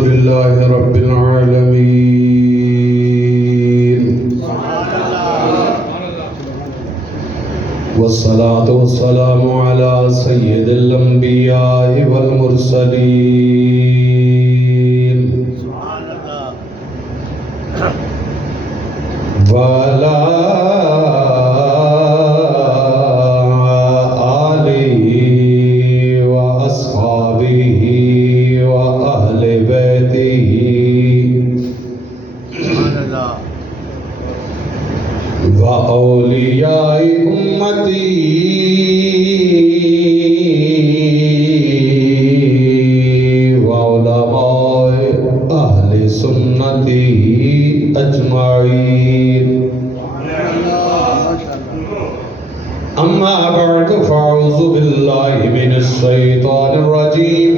لله رب العالمين والصلاة والسلام على سيد الأنبياء والمرسلين وعلى آله وأصحابه وأهل بيته وأولياء أمتي وعلماء أهل سنته أجمعين. أما بعد فأعوذ بالله من الشيطان الرجيم.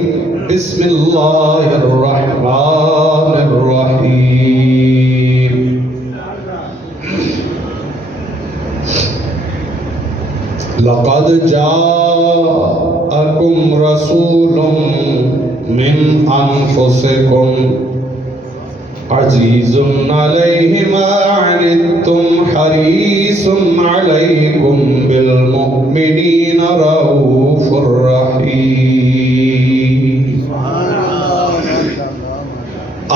بسم الله الرحمن الرحيم. لقد جاءكم رسول من أنفسكم عزيز عليه ما عنتم حريص عليكم بالمؤمنين رؤوف رحيم.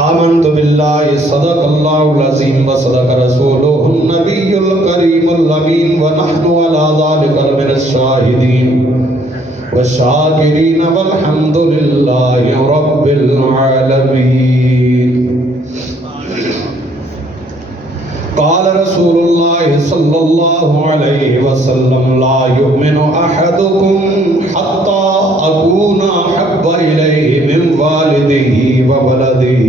آمنت بالله صدق الله العظيم وصدق رسوله النبي الكريم الأمين ونحن على ذلك من الشاهدين والشاكرين والحمد لله رب العالمين. قال رسول الله صلى الله عليه وسلم لا يؤمن أحدكم حتى أكون أحب إليه من والده وولده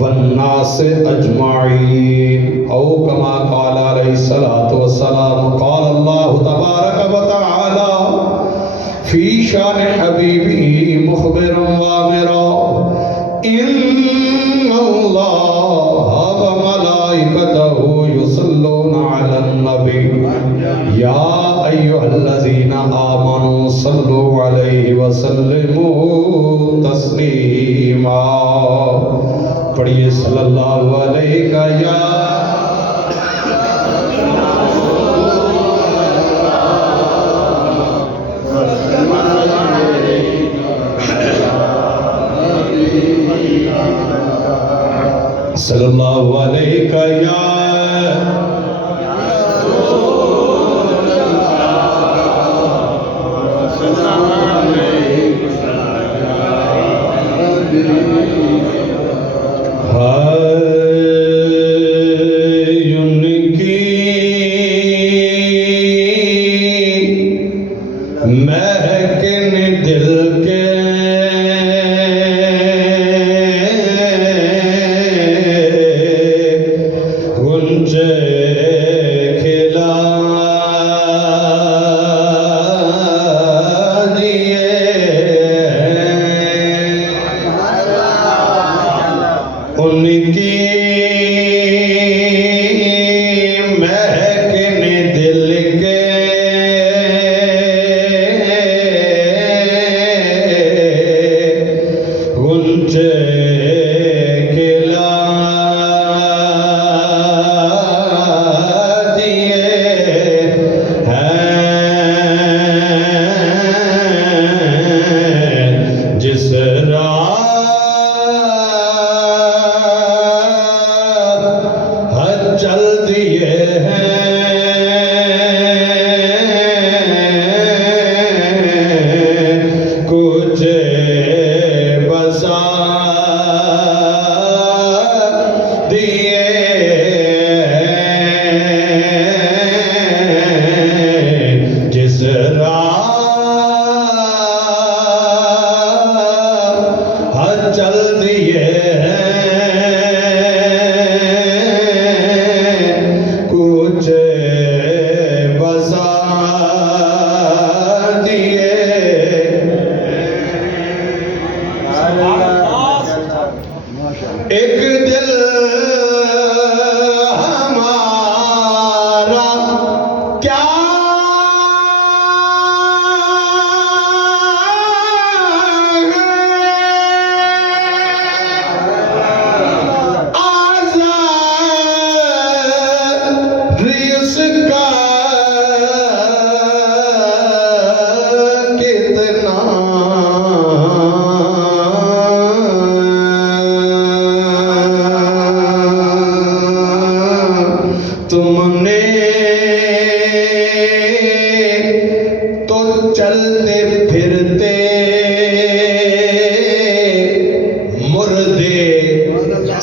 والناس أجمعين أو كما قال عليه الصلاة والسلام. قال الله تبارك وتعالى في شان حبيبه مخبرا وامرا إن الله وملائكته يصلون على النبي يا أيها الذين آمنوا صلوا عليه وسلموا تسليما. پڑھیے صلی اللہ علیہ یا صلی اللہ علیہ یا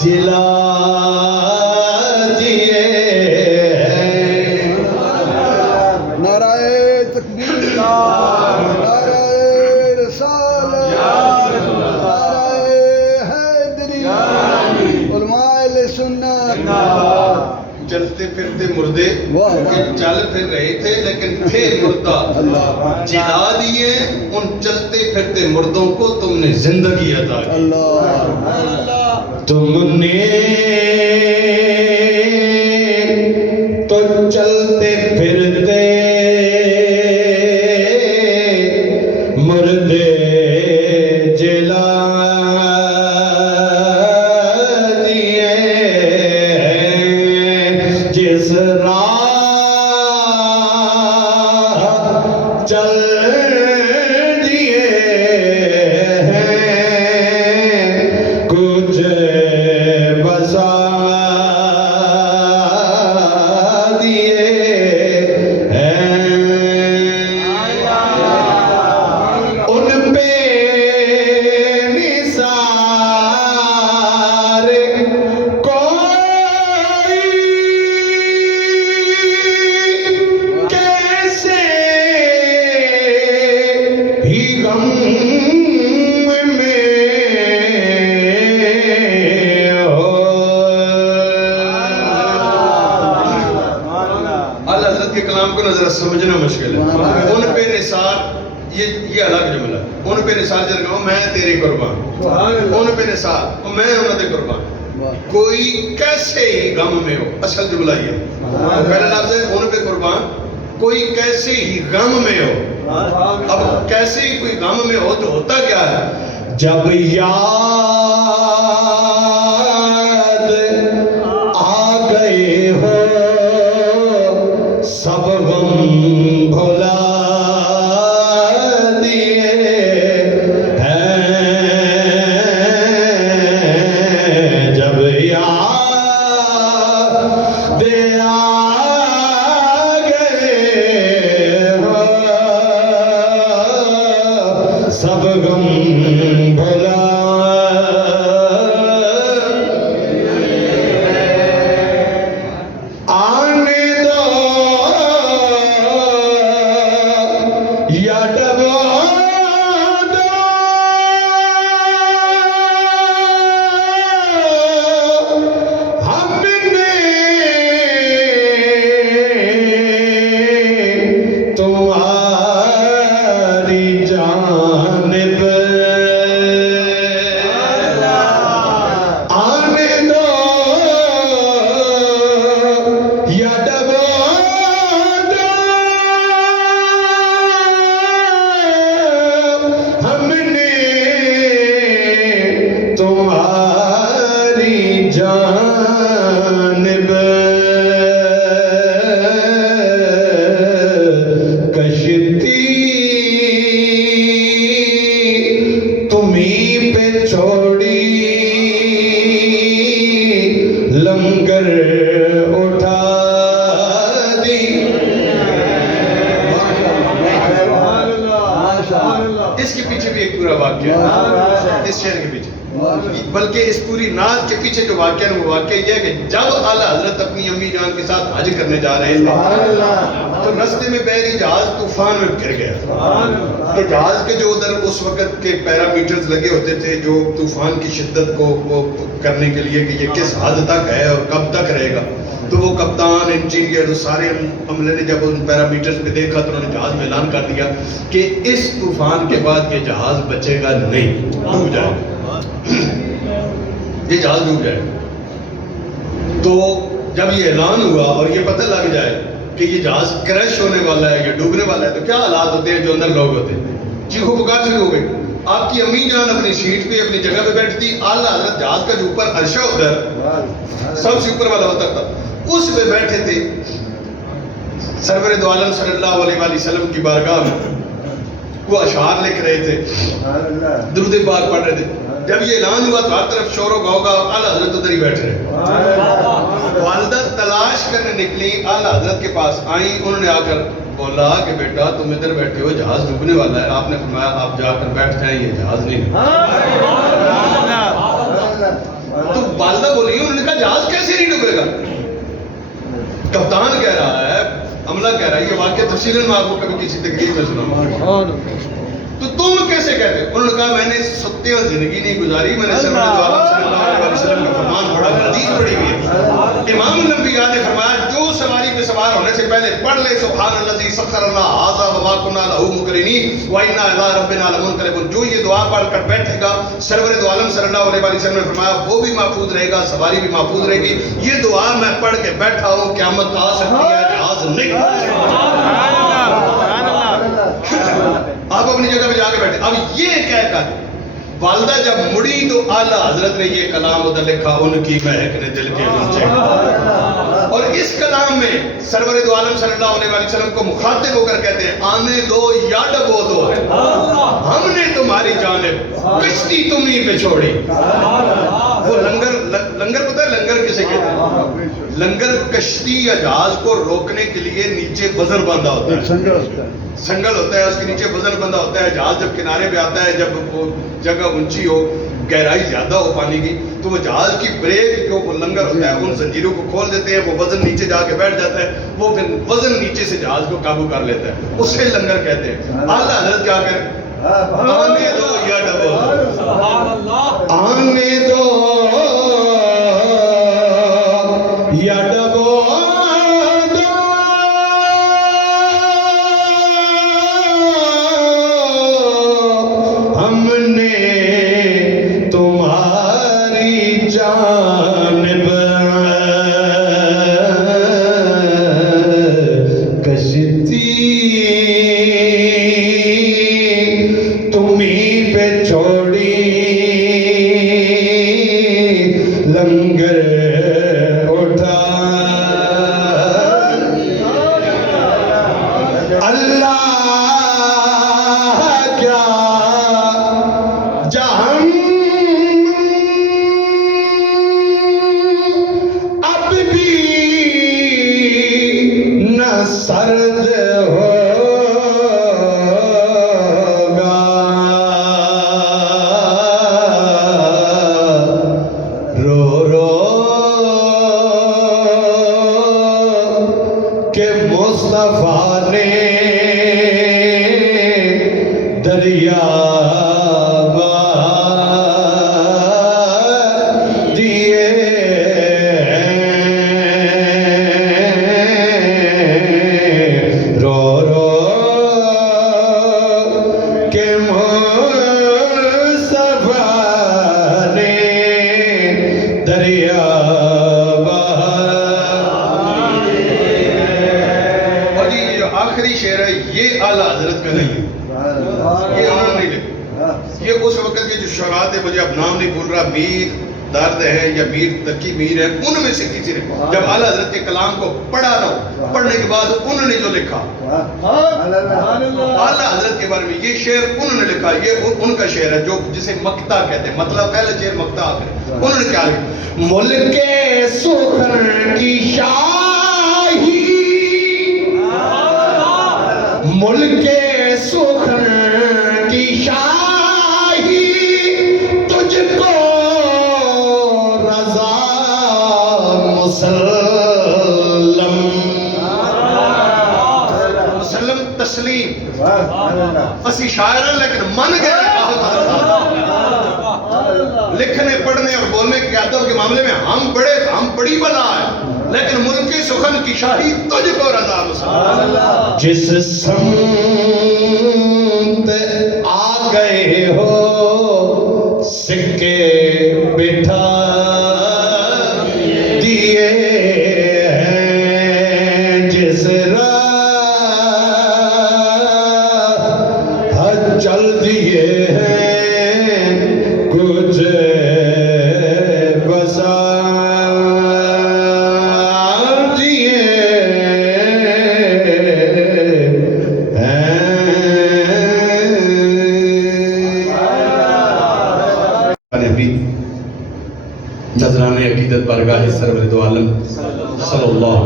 جلا دیے ہیں. نعرہ تکبیر، نعرہ رسالت، نعرہ حیدری، علماء اہل سنت. چلتے پھرتے مردے واہ. چل پھر رہے تھے لیکن تھے مردہ. جلا دیے ان چلتے پھرتے مردوں کو تم نے زندگی عطا کی. اللہ تم نے تو چلتے پھرتے مردے جلا دیے ہیں. جس راہ چل دیے ہیں کچھ بسا دیے ہیں. ان پہ نثار کوئی کیسے ہی غم میں ہو. اعلیٰ حضرت کے کلام کو نظر سمجھنا مشکل ہے. ان پہ نثار یہ الگ جملہ ہے. ان پہ نثار جرگاؤں میں تیرے قربان. ان پہ نثار میں انہوں نے قربان. کوئی کیسے ہی غم میں ہو. اصل جملہ یہ ہے. پہلا لفظ ہے ان پہ قربان. کوئی کیسے ہی غم میں ہو. اب کیسے ہی کوئی غم میں ہو تو ہوتا کیا ہے؟ جب یاد آ گئے ہو سب غم بھلا دیے ہیں. جب یاد آ گئے ہو سب غم بھلا آنے دو یا ڈبو دو ہم نے تمہاری جانب آنے دو یا ڈبو دو ہم نے تمہاری جانب کشتی تمہیں پہ چھوڑی لنگر اٹھا دی. اس کے پیچھے بھی ایک پورا واقعہ ہے. اس شعر کے پیچھے بلکہ اس پوری نعت کے پیچھے جو واقعہ ہے وہ واقعہ یہ ہے کہ جب اعلیٰ حضرت اپنی امی جان کے ساتھ حج کرنے جا رہے تھے تو رستے میں بحری جہاز طوفان میں گر گیا. کہ جہاز کے جو ادھر اس وقت کے پیرامیٹرز لگے ہوتے تھے جو طوفان کی شدت کو کرنے کے لیے کہ یہ کس حد تک ہے اور کب تک رہے گا, تو وہ کپتان انجینئر سارے عملے نے جب ان پیرامیٹرز پہ دیکھا تو انہوں نے جہاز میں اعلان کر دیا کہ اس طوفان کے بعد یہ جہاز بچے گا نہیں, ڈوب جائے گا, یہ جہاز ڈوب جائے گا. تو جب یہ اعلان ہوا اور یہ پتہ لگ جائے کہ یہ جہاز کریش ہونے والا ہے یا ڈوبنے والا ہے تو کیا حالات ہوتے ہیں جو اندر لوگ ہوتے ہیں. چیخو پکار شروع ہو گئی. آپ کی امی جان اپنی سیٹ پہ اپنی جگہ پہ بیٹھتی, اعلیٰ حضرت جہاز کا جو اوپر عرشہ ہوتا ہے سب سے اوپر والا ہوتا تھا اس پہ بیٹھے تھے. سرور دو عالم صلی اللہ علیہ وآلہ وسلم کی بارگاہ میں وہ اشعار لکھ رہے تھے, درود پاک پڑھ رہے تھے. جب یہ اعلان ہوا تو ہر طرف شور و غوغا, اعلیٰ حضرت ادھر ہی بیٹھ رہے. والدہ تلاش کرنے نکلی, اعلیٰ حضرت کے پاس آئیں, انہوں نے آ کر بولا کہ بیٹا تم ادھر بیٹھے ہو, جہاز ڈوبنے والا ہے. آپ نے فرمایا آپ جا کر بیٹھ جائیں, یہ جہاز نہیں. تو والدہ جملہ کہہ رہا ہے، یہ واقعہ تفصیلاً میں آپ کو کبھی کسی تقریر میں سناؤں گا۔ تو تم کیسے کہتے ہو؟ انہوں نے کہا میں نے ستے اور زندگی نہیں گزاری، میں نے سرور دو عالم صلی اللہ علیہ وسلم کا فرمان پڑھا، حدیث پڑھی ہوئی ہے۔ امام الانبیاء نے فرمایا جو سواری پہ سوار ہونے سے پہلے پڑھ لے سبحان الذی سخر لنا ھذا وما كنا له مقرنین وانا الی ربنا لمنقلبون، جو یہ دعا پڑھ کر بیٹھے گا سرور دو عالم صلی اللہ علیہ وسلم نے فرمایا وہ بھی محفوظ رہے گا، سواری بھی محفوظ رہے گی۔ یہ دعا میں پڑھ کے بیٹھا ہوں، قیامت آ سکتی ہے، جہاز نہیں۔ آپ اپنی جگہ پہ جا کے بیٹھے۔ اب یہ کہہ کر والدہ جب مڑی تو اعلیٰ حضرت نے یہ کلام ادھر لکھا، ان کی مہک نے دل کے گنجے۔ اور اس کلام میں سرور دو عالم صلی اللہ علیہ وسلم کو مخاطب ہو کر کہتے ہیں آنے دو یا ڈبو دو ہے، ہم نے تمہاری جانب کشتی تمہیں پہ چھوڑی۔ وہ لنگر پتہ ہے لنگر کسے کہتے ہیں؟ لنگر کشتی یا جہاز کو روکنے کے لیے نیچے وزن باندھا ہوتا ہے، سنگل ہوتا ہے، اس کے نیچے وزن بندھا ہوتا ہے۔ جہاز جب کنارے پہ آتا ہے، جب وہ جگہ اونچی ہو، گہرائی زیادہ ہو پانی کی، تو وہ جہاز کی بریک جو وہ لنگر ہوتا ہے ان زنجیروں کو کھول دیتے ہیں، وہ وزن نیچے جا کے بیٹھ جاتا ہے، وہ پھر وزن نیچے سے جہاز کو قابو کر لیتا ہے، اسے لنگر کہتے ہیں۔ اعلیٰ حضرت کیا کریں؟ آنے دو یا ڈبو دو، آنے دو یا ڈبو دو، ہم نے تمہاری جانب کشتی تمہیں پہ چھوڑی، لنگر اٹھا اللہ کیا جہنم اب بھی نہ سرد ہوگا، رو رو کہ مصطفیٰ نے دریا دیے، رو رو کہ مصطفیٰ نے دریا اور یہ جو آخری شعر ہے یہ اعلیٰ حضرت کا نہیں ہے، یہ انہوں نے نہیں لکھا، یہ اس وقت کے جو شعراء تھے، مجھے اب نام نہیں بھول رہا، میر درد ہے یا میر تقی میر ہے، ان میں سے کسی نے جب اعلیٰ حضرت کے کلام کو پڑھا نہ پڑھنے کے بعد انہوں نے جو لکھا اعلیٰ حضرت کے بارے میں یہ شعر انہوں نے لکھا، یہ ان کا شعر ہے جو جسے مقطع کہتے ہیں، مطلب پہلا شعر مقطع آخر۔ انہوں نے کیا لکھا؟ ملک سخن کی شاہی، ملک سخن کی شاہی تجھ کو رضا مسلم، مسلم تسلیم، اسی شاعر ہیں لیکن من گئے لکھنے پڑھنے اور بولنے کے ادب کے معاملے میں ہم بڑی بلا ہے، لیکن ملک سخن کی شاہی تجھ کو رضا مسلم۔ جس سمت آ گئے ہو سکے بٹھا دیے ہیں، جس راہ چل دیے ہیں، کچھ بسا دیے نظران عقیدت بارگاہ سرور دو عالم صلی اللہ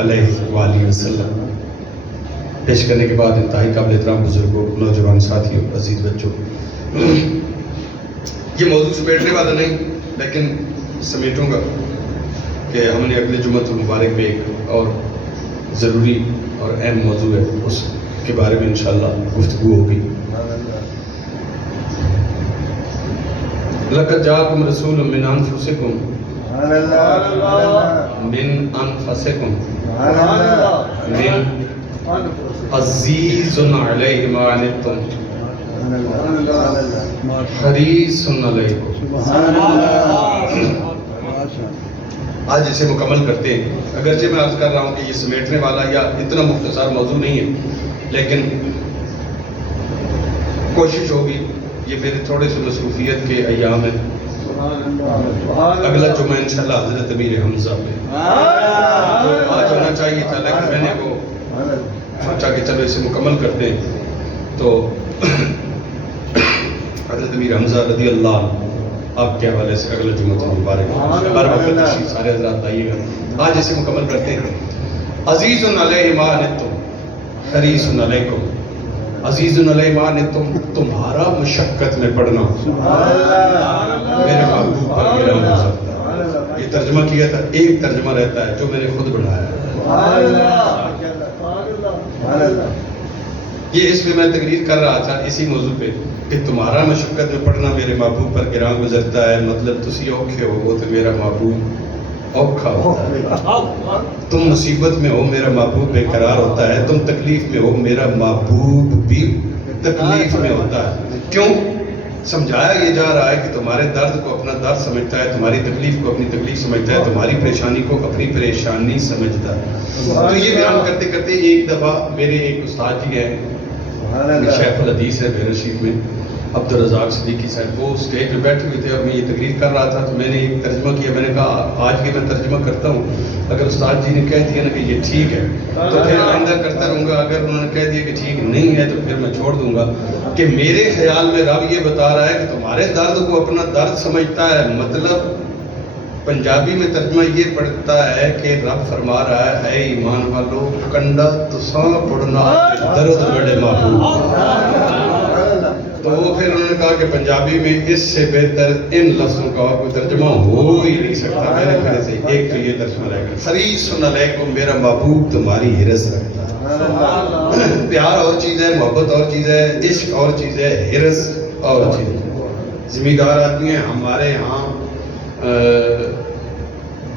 علیہ وآلہ وسلم پیش کرنے کے بعد انتہائی قابل احترام بزرگوں، نوجوان ساتھیوں، عزیز بچوں، یہ موضوع سمیٹنے والا نہیں لیکن سمیٹوں گا کہ ہم نے اگلے جمعۃ المبارک میں ایک اور ضروری اور اہم موضوع ہے، اس کے بارے میں انشاءاللہ گفتگو ہوگی. لَقَدْ جَاءَكُمْ رَسُولٌ مِّنْ أَنفُسِكُمْ مِّنْ عَزِيزٌ عَلَيْهِ مَا عَنِتُّمْ حَرِيصٌ عَلَيْكُمْ. آج اسے مکمل کرتے ہیں. اگرچہ میں عرض کر رہا ہوں کہ یہ سمیٹنے والا یا اتنا مختصر موضوع نہیں ہے، لیکن کوشش ہوگی. یہ میرے تھوڑے سے مصروفیت کے ایام ہیں. اگلا جمعہ انشاءاللہ حضرت امیر حمزہ پہ تو آج ہونا چاہیے تھا، لیکن میں نے وہ سوچا کہ چلو اسے مکمل کرتے ہیں. تو حضرت امیر حمزہ رضی اللہ عنہ آپ کے حوالے سے اگلا جمعہ مبارک. ہر وقت تشریف سارے حضرات آئیے گا. آج اسے مکمل کرتے ہیں. عزیز علیہ ما عنتم حریص علیکم. عزیز علیہ ما عنتم، تمہارا مشقت میں پڑنا میرے محبوب پر گرم ہو سکتا ہے. یہ ترجمہ کیا تھا، ایک ترجمہ رہتا ہے جو میں نے خود بڑھایا. یہ اس میں تقریر کر رہا تھا اسی موضوع پہ کہ تمہارا مشقت میں پڑنا میرے محبوب پر گراں گزرتا ہے. مطلب تسی اوکھے ہو تو میرا محبوب اوکھا ہوتا ہے. تم مصیبت میں ہو میرا محبوب بے قرار ہوتا ہے. تم تکلیف میں ہو میرا محبوب بھی تکلیف میں ہوتا ہے. کیوں؟ سمجھایا یہ جا رہا ہے کہ تمہارے درد کو اپنا درد سمجھتا ہے، تمہاری تکلیف کو اپنی تکلیف سمجھتا ہے، تمہاری پریشانی کو اپنی پریشانی سمجھتا ہے. تو یہ بیان کرتے کرتے ایک دفعہ میرے ایک استاد جی ہیں، شیخ الحدیث ہے بے رشید میں، عبدالرزاق صدیقی صاحب، وہ اسٹیج پہ بیٹھے ہوئے تھے اور میں یہ تقریر کر رہا تھا. تو میں نے ایک ترجمہ کیا. میں نے کہا آج کے میں ترجمہ کرتا ہوں، اگر استاد جی نے کہہ دیا نا کہ یہ ٹھیک ہے تو پھر آئندہ کرتا رہوں گا. اگر انہوں نے کہہ دیا کہ ٹھیک نہیں ہے تو پھر میں چھوڑ دوں گا. کہ میرے خیال میں رب یہ بتا رہا ہے کہ تمہارے درد کو اپنا درد سمجھتا ہے. مطلب پنجابی میں ترجمہ یہ پڑتا ہے کہ رب فرما رہا ہے اے ایمان والو کنڈا تساں پڑنا درد بڑے محبوب. تو وہ پھر انہوں نے کہا کہ پنجابی میں اس سے بہتر ان لفظوں کا کوئی ترجمہ ہو ہی نہیں سکتا. میں نے کہا سے ایک تو یہ ترجمہ رہے گا، حریص علیکم، میرا محبوب تمہاری حرص رکھتا ہے. پیار اور چیز ہے، محبت اور چیز ہے، عشق اور چیز ہے، حرص اور چیز ہے. زمیندار آدمی ہیں ہمارے یہاں،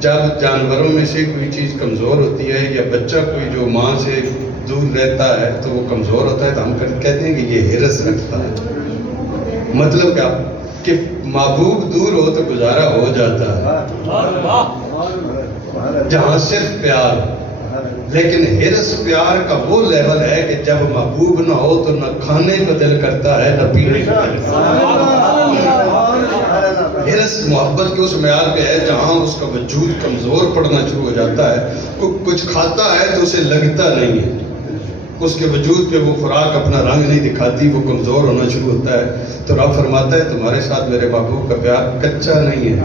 جب جانوروں میں سے کوئی چیز کمزور ہوتی ہے یا بچہ کوئی جو ماں سے دور رہتا ہے تو وہ کمزور ہوتا ہے تو ہم کہتے ہیں کہ یہ حرص رکھتا ہے. مطلب کیا کہ محبوب دور ہو تو گزارا ہو جاتا ہے جہاں صرف پیار. لیکن حرص پیار کا وہ لیول ہے کہ جب محبوب نہ ہو تو نہ کھانے کو دل کرتا ہے نہ پینے کو دل کرتا ہے. حرص محبت کے اس معیار پہ ہے جہاں اس کا وجود کمزور پڑنا شروع ہو جاتا ہے. کچھ کھاتا ہے تو اسے لگتا نہیں ہے، اس کے وجود پہ وہ خوراک اپنا رنگ نہیں دکھاتی، وہ کمزور ہونا شروع ہوتا ہے. تو رب فرماتا ہے تمہارے ساتھ میرے محبوب کا پیار کچا نہیں ہے،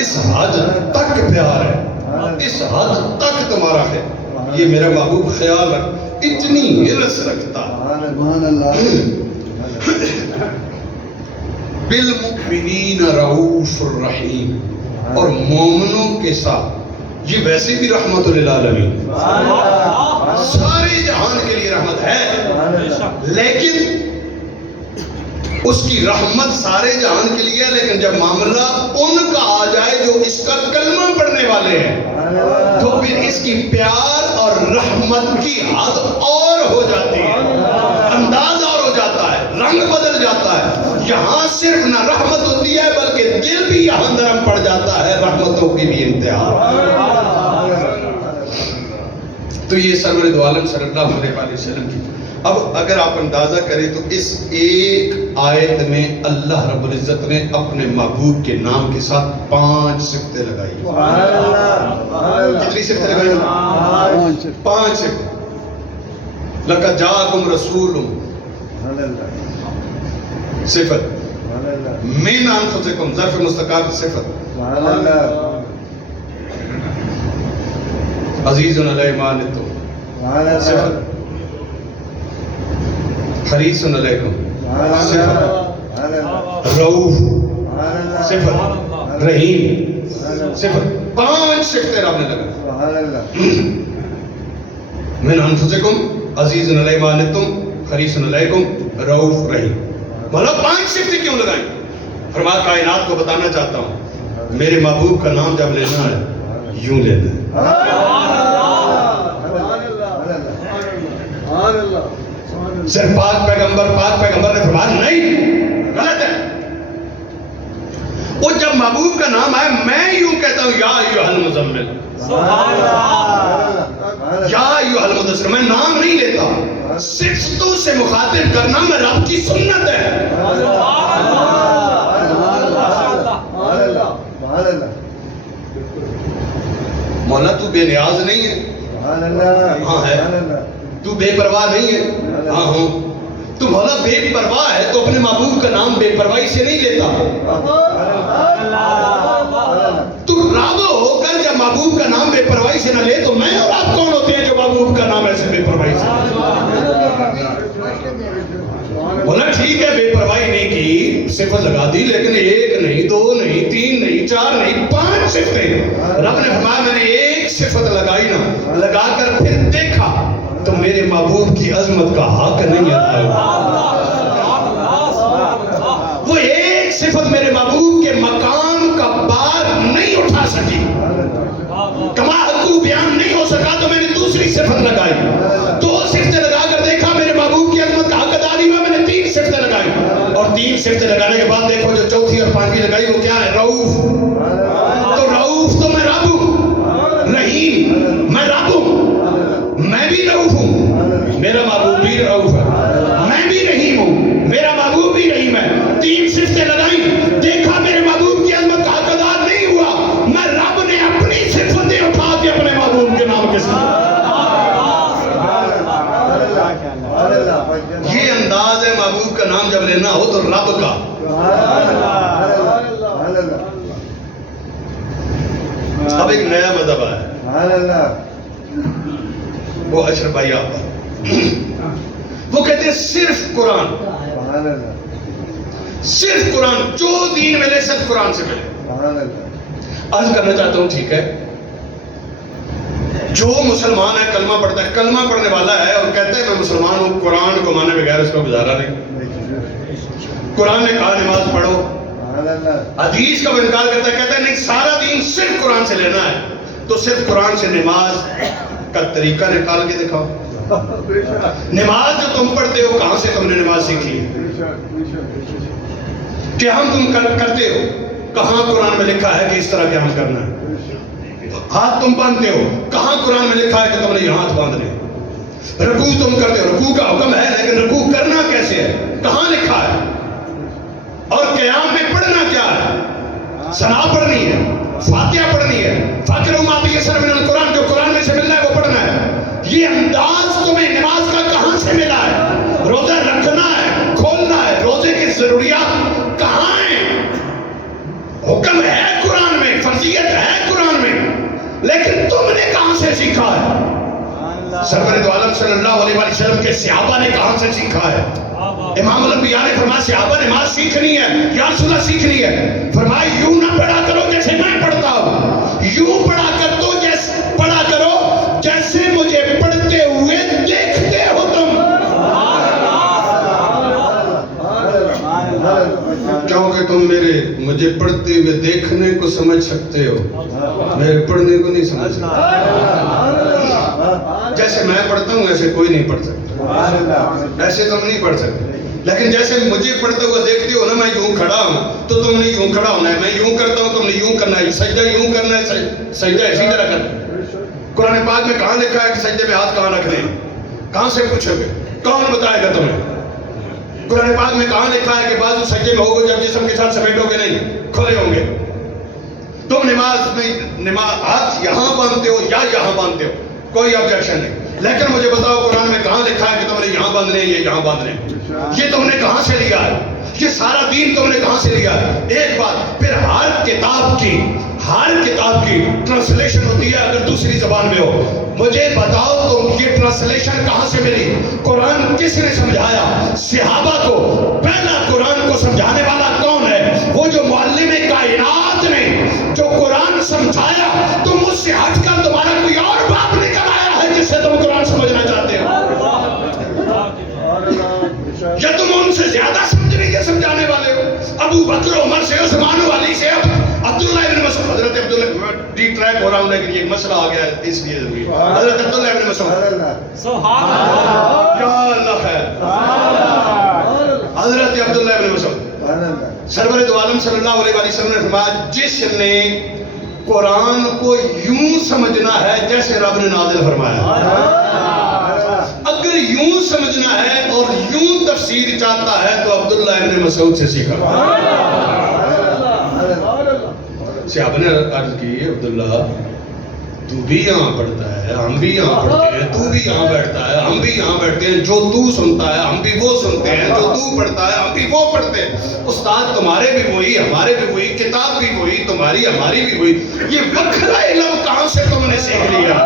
اس حد تک پیار ہے، اس حد تک تمہارا ہے. یہ میرا محبوب خیال رکھ، اتنی حرص رکھتا ہے. بالمؤمنین رؤوف الرحیم، اور مومنوں کے ساتھ یہ ویسے بھی رحمت للعالمین، سارے جہان کے لیے رحمت ہے، لیکن اس کی رحمت سارے جہان کے لیے ہے. لیکن جب معاملہ ان کا آ جائے جو اس کا کلمہ پڑھنے والے ہیں تو پھر اس کی پیار اور رحمت کی حد اور ہو جاتی ہے، انداز اور ہو جاتا ہے، رنگ بدل جاتا ہے. یہاں صرف نہ رحمت ہوتی ہے بلکہ دل بھی یہاں نرم پڑ جاتا ہے، رحمتوں کی بھی انتہا. تو یہ سرور دو عالم صلی اللہ علیہ وسلم کی. اب اگر آپ اندازہ کریں تو اس ایک آیت میں اللہ رب العزت نے اپنے محبوب کے نام کے ساتھ 5 صفتیں لگائی. کتنی صفتیں لگائی؟ 5 صفتیں. لَقَدْ جَاءَكُمْ رَسُولٌ صفت، مِنْ أَنفُسِكُمْ ظرف مستقر صفت، عزیز علیہ ما عنتم صفت، حریص علیکم صفت، رؤوف صفت، رحیم صفت. 5 صفتیں رب نے لگا. من انفسکم عزیز علیہ ما عنتم حریص علیکم رؤوف رحیم. مولا 5 صفتیں کیوں لگائیں؟ فرمایا کائنات کو بتانا چاہتا ہوں میرے محبوب کا نام جب لینا ہے یوں لینا ہے. صرف پاک پیغمبر نے فرمایا نہیں، غلط ہے. وہ جب محبوب کا نام آئے میں یوں کہتا ہوں یا ایھا المزمل، یا ایھا المدثر. میں نام نہیں لیتا، صفتوں سے مخاطب کرنا میں رب کی سنت ہے. مولا تو بے نیاز نہیں ہے؟ ہاں ہے. تو بے پرواہ نہیں ہے؟ ہاں ہوں. تو مولا بے پرواہ ہے تو اپنے محبوب کا نام بے پرواہی سے نہیں لیتا. تو رب ہو کر جب محبوب کا نام بے پرواہی سے نہ لے تو میں اور آپ کون ہوتے ہیں جو محبوب کا نام ایسے بے پرواہی سے؟ بولا ٹھیک ہے بے پرواہی نہیں کی، صفت لگا دی، لیکن 1 نہیں 2 نہیں 3 نہیں 4 نہیں 5 صفتیں. رب نے فرمایا میں نے 1 صفت لگائی نا، لگا کر پھر دیکھا تو میرے محبوب کی عظمت کا حق نہیں ہے. وہ 1 صفت میرے محبوب کے مقام کا بار نہیں اٹھا سکی، کما حقو بیان نہیں ہو سکا، تو میں نے دوسری صفت لگائی. 2 صفتیں لگا کر دیکھا میرے محبوب کی عظمت کا حق ادا نہیں ہوا، میں نے 3 صفتیں لگائی. اور 3 صفتیں لگانے کے بعد دیکھو جو چوتھی اور 5ویں لگائی وہ کیا ہے؟ رؤوف. تو رؤوف تو میں رب ہوں، رحیم میں رب ہوں، میں بھی رؤوف ہوں، میرا محبوب بھی رؤوف ہے. میں بھی رحیم ہوں، میرا محبوب بھی رحیم ہے. 3 صفتیں لگائیں، دیکھا میرے محبوب کی عظمت کا حق ادا نہیں ہوا، میں رب نے اپنی صفتیں اٹھا کے اپنے محبوب کے نام کے ساتھ. یہ انداز ہے محبوب کا نام جب لینا ہو تو رب کا. اب ایک نیا مذہب ہے، وہ اشرف بھائی آپ وہ کہتے ہیں صرف قرآن، صرف قرآن، جو دین ملے صرف قرآن سے ملے. عرض کرنا چاہتا ہوں ٹھیک ہے جو مسلمان ہے کلمہ پڑھتا ہے، کلمہ پڑھنے والا ہے اور کہتا ہے میں مسلمان ہوں، قرآن کو مانے بغیر اس کو گزارا نہیں. قرآن نے کہا نماز پڑھو، حدیث کا وہ انکار کرتا ہے، کہتا ہے نہیں سارا دین صرف قرآن سے لینا ہے. تو صرف قرآن سے نماز کا طریقہ نکال کے دکھاؤ. نماز جو تم پڑھتے ہو کہاں سے تم نے نماز سیکھی ہے؟ قیام تم کرتے ہو کہاں قرآن میں لکھا ہے کہ اس طرح قیام کرنا ہے؟ ہاتھ تم باندھتے ہو کہاں قرآن میں لکھا ہے کہ تم نے یہ ہاتھ باندھنے؟ رکوع تم کرتے ہو، رکوع کا حکم ہے لیکن رکوع کرنا کیسے ہے؟ کہاں لکھا ہے؟ اور قیام میں پڑھنا کیا ہے؟ ثنا پڑھنی ہے، فاتحہ پڑھنی ہے، فاقرؤ ما تیسر من القرآن، جو قرآن میں سے ملنا ہے وہ پڑھنا ہے. یہ انداز تمہیں نماز کا کہاں سے ملا ہے؟ روزہ رکھنا ہے، کھولنا ہے، روزے کی ضروریات کہاں ہیں؟ حکم ہے قرآن میں، فرضیت ہے قرآن میں، لیکن تم نے کہاں سے سیکھا ہے؟ سرور دو عالم صلی اللہ علیہ وسلم کے صحابہ نے کہاں سے سیکھا ہے؟ امام الانبیاء نے فرمایا صحابہ نماز سیکھنی ہے یا رسول اللہ سیکھنی ہے، فرمایا یوں نہ پڑھا کرو جیسے میں پڑھتا ہوں، یوں پڑھا کرو جیسے مجھے پڑھتے ہوئے دیکھتے ہو تم. کیونکہ تم مجھے پڑھتے ہوئے دیکھنے کو سمجھ سکتے ہو، میرے پڑھنے کو نہیں سمجھ سکتے. جیسے میں پڑھتا ہوں ایسے کوئی نہیں پڑھ سکتا، ایسے تم نہیں پڑھ سکتے. لیکن جیسے مجھے پڑھتے ہوئے دیکھتے ہو نا، میں یوں کھڑا ہوں تو تم نے یوں کھڑا ہونا ہے، میں یوں کرتا ہوں تم نے یوں کرنا ہے، سجدہ یوں کرنا ہے، سجدہ اسی طرح کرنا ہے. قرآن پاک میں کہاں لکھا ہے کہ سجدے میں ہاتھ کہاں رکھنے ہیں؟ کہاں سے پوچھو گے؟ کون بتائے گا تمہیں؟ قرآن پاک میں کہاں لکھا ہے کہ بازو سجدے میں ہوگے جب جسم کے ساتھ سمیٹو گے نہیں، کھلے ہوں گے؟ تم نماز میں ہاتھ یہاں باندھتے ہو یا یہاں باندھتے ہو، کوئی آبجیکشن نہیں. لیکن مجھے بتاؤ قرآن میں کہاں لکھا ہے کہ تم نے یہاں باندھنے ہیں، یہ یہاں باندھنے ہیں؟ یہ تم نے کہاں سے لیا ہے؟ یہ سارا دین تم نے کہاں سے لیا ہے؟ ایک بات پھر ہر کتاب کی ٹرانسلیشن ہوتی ہے اگر دوسری زبان میں ہو. مجھے بتاؤ تم یہ ٹرانسلیشن کہاں سے ملی؟ قرآن کس نے سمجھایا؟ صحابہ کو. پہلا قرآن کو سمجھانے والا کون ہے؟ وہ جو معلم کائنات نے جو قرآن سمجھایا، تم اس سے ہٹ کر تمہارا کوئی اور باپ نکل آیا ہے جس سے تم قرآن سمجھنا سے عثمان والی سے عبداللہ ابن مسعود. حضرت عبداللہ، میں ڈی ٹریک ہو رہا ہوں لیکن یہ مسئلہ آ گیا ہے اس لیے ضروری ہے. حضرت عبداللہ ابن مسعود، سبحان اللہ، یا اللہ ہے. حضرت عبداللہ ابن مسعود، سرور دو عالم صلی اللہ علیہ وسلم نے فرمایا جس نے قرآن کو یوں سمجھنا ہے جیسے رب نے نازل فرمایا، اگر یوں سمجھنا ہے اور یوں تفسیر چاہتا ہے تو عبداللہ ابن مسعود سے سیکھا. صحابہ نے عرض کی عبداللہ تو بھی یہاں پڑھتا ہے، ہم بھی یہاں پڑھتے ہیں، تو بھی یہاں بیٹھتا ہے، ہم بھی یہاں بیٹھتے ہیں، جو تو سنتا ہے ہم بھی وہ سنتے ہیں، جو تو پڑھتا ہے ہم بھی وہ پڑھتے ہیں. استاد تمہارے بھی وہی، ہمارے بھی وہی، کتاب بھی وہی، تمہاری ہماری بھی وہی. یہ وکھرا علم کہاں سے تم نے سیکھ لیا؟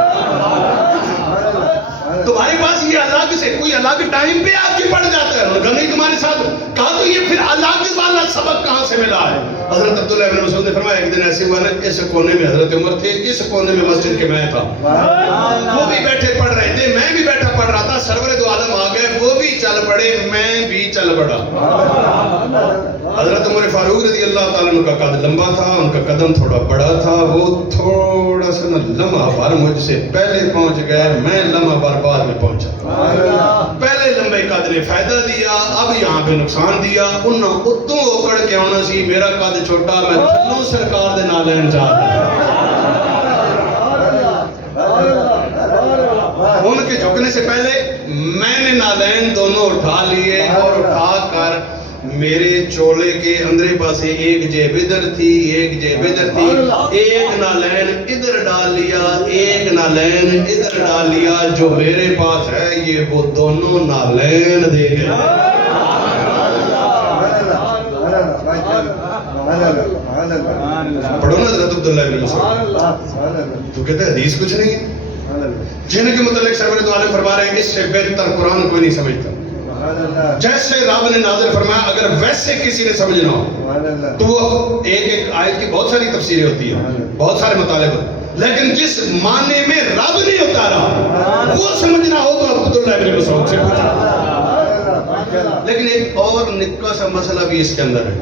تمہارے پاس یہ الگ سے کوئی الگ ٹائم پہ آ کے پڑھ جاتا ہے، نہیں تمہارے ساتھ کہا تو یہ پھر الگ والا سبق کہاں سے ملا ہے؟ حضرت عبداللہ ابن مسعود نے فرمایا ایک دن ایسے ہوا نا، اس کونے میں حضرت عمر تھے، اس کونے میں مسجد کے میں تھا، وہ بھی بیٹھے پڑھ رہے تھے، میں بھی بیٹھا پڑھ رہا تھا. سرور دو عالم آ گئے، وہ بھی چل پڑے، میں بھی چل پڑا. حضرت عمر فاروق رضی اللہ تعالیٰ عنہ کا قد لمبا تھا، ان کا قدم تھوڑا بڑا تھا، وہ تھوڑا سا لمحہ بھر مجھ سے پہلے پہنچ گئے، میں لمحہ بھر بعد میں پہنچا. پہلے لمبے قد نے فائدہ دیا، اب یہاں پہ نقصان دیا. انہوں اتوں اوکڑ کے آنا سی، میرا قد چھوٹا، میں تھلوں سرکار دے نالین جا ان کے جھکنے سے پہلے میں نے نالین دونوں اٹھا لیے اور اٹھا کر میرے چولے کے اندرے پاسے ایک جیب ادھر تھی، ایک جیب ادھر تھی، ایک نالین ادھر ڈال لیا، ایک نالین ادھر ڈال لیا. جو میرے پاس ہے یہ وہ دونوں نالین دے گئے. پڑھو نا حضرت عبداللہ ابن مسعود، تو کہتے ہیں حدیث کچھ نہیں ہے. جن کے متعلق سرور دو عالم فرما رہے ہیں اس سے بہتر قرآن کوئی نہیں سمجھتا. جیسے رب نے نازل فرمایا اگر ویسے کسی نے سمجھنا ہو تو وہ ایک آیت کی بہت ساری تفسیریں ہوتی ہیں، بہت سارے مطالب ہوتے، لیکن جس معنی میں رب نے اتارا وہ سمجھنا ہو تو عبداللہ ابن مسعود سے پوچھا. لیکن ایک اور نکا سا مسئلہ بھی اس کے اندر ہے.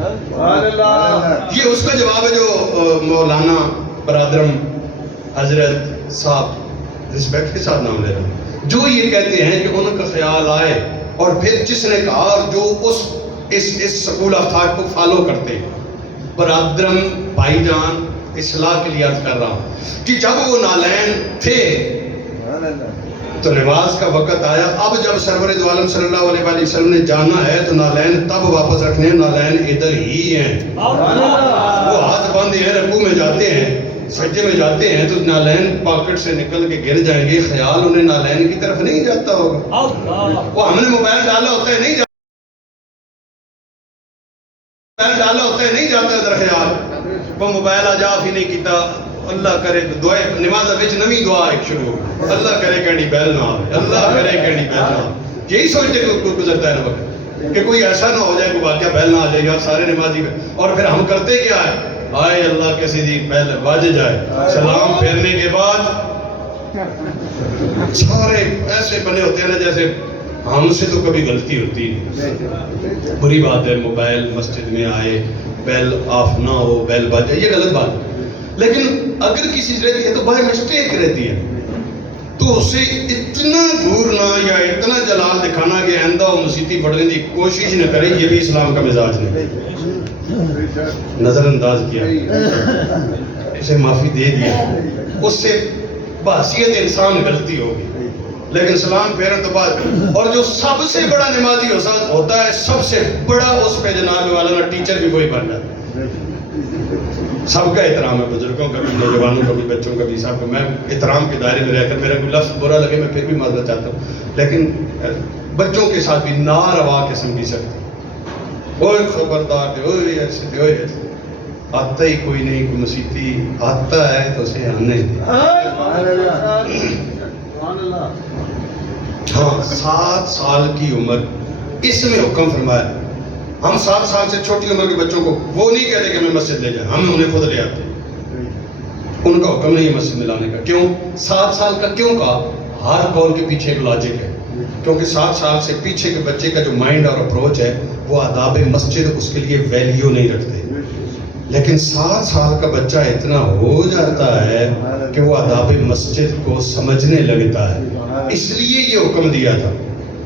یہ اس کا جواب ہے جو مولانا برادرم حضرت صاحب، رسپیکٹ کے ساتھ نام لے رہا ہوں، جو یہ کہتے ہیں کہ ان کا خیال آئے اور پھر جس نے کہا اور جو اس سکول آف تھاٹ کو فالو کرتے. برادرم بھائی جان اصلاح کے لیے عرض کر رہا ہوں کہ جب وہ نالین تھے تو نماز کا وقت آیا. اب جب سرور دو عالم صلی اللہ علیہ وسلم نے جانا ہے تو نالین تب واپس رکھنے، نالین ادھر ہی ہیں. وہ ہاتھ باندھے ہیں، رکوع میں جاتے ہیں، سجدے میں جاتے ہیں تو نالین پاکٹ سے نکل کے گر جائیں گے. خیال انہیں نالین کی طرف نہیں جاتا ہوگا. وہ ہم نے موبائل ڈالا ہوتا ہے نہیں جاتا ادھر خیال. وہ موبائل آجاف ہی نہیں کیتا، اللہ کرے دعائے نماز وچ نویں دعا ایک شروع ہو، اللہ کرے کہنی بیل نہ آئے، اللہ کرے کہنی بیل نہ آئے. یہی سوچتے کوئی گزرتا ہے نا وقت کہ کوئی ایسا نہ ہو جائے کوئی واقعہ بیل نہ آ جائے گا سارے نمازی میں. اور پھر ہم کرتے کیا ہے، آئے اللہ کسی دی بیل بج جائے، سلام پھیرنے کے بعد سارے ایسے بنے ہوتے ہیں نا جیسے ہم سے تو کبھی غلطی ہوتی نہیں. بری بات ہے موبائل مسجد میں آئے بیل آف نہ ہو، بیل بج جائے، یہ غلط بات ہے. لیکن اگر کسی سے رہتی ہے تو بائی مسٹیک رہتی ہے تو اسے اتنا گھورنا یا اتنا جلال دکھانا کہ آئندہ وہ مسیحی پڑھنے کی کوشش نہ کرے، یہ بھی اسلام کا مزاج نہیں. نظر انداز کیا، اسے معافی دے دیا، اس سے بحثیت انسان غلطی ہوگی. لیکن سلام پھیرنے تو بعد اور جو سب سے بڑا نمازی ہوتا ہے، سب سے بڑا اس پہ جناب والا ٹیچر بھی وہی بن جاتا ہے. سب کا احترام ہے، بزرگوں کا بھی، نوجوانوں کا بھی، بچوں کا بھی، سب کا. میں احترام کے دائرے میں رہ کر میرا کوئی لفظ برا لگے میں پھر بھی معذرت چاہتا ہوں، لیکن بچوں کے ساتھ بھی ناروا قسم کی سختی، اوے خبردار تھے، اوے ایسے تھے، اوے ایسے. آتا ہی کوئی نہیں، کوئی مسیحی آتا ہے تو اسے آنے دے. ہاں 7 سال کی عمر اس میں حکم فرمایا. ہم 7 سال سے چھوٹی عمر کے بچوں کو وہ نہیں کہتے کہ ہمیں مسجد لے جائیں، ہم انہیں خود لے آتے. ان کا حکم نہیں ہے مسجد میں لانے کا. کیوں 7 سال کا کیوں کہا؟ ہر قول کے پیچھے ایک لاجک ہے. کیونکہ 7 سال سے پیچھے کے بچے کا جو مائنڈ اور اپروچ ہے وہ آداب مسجد اس کے لیے ویلیو نہیں رکھتے. لیکن 7 سال کا بچہ اتنا ہو جاتا ہے کہ وہ آداب مسجد کو سمجھنے لگتا ہے. اس لیے یہ حکم دیا تھا.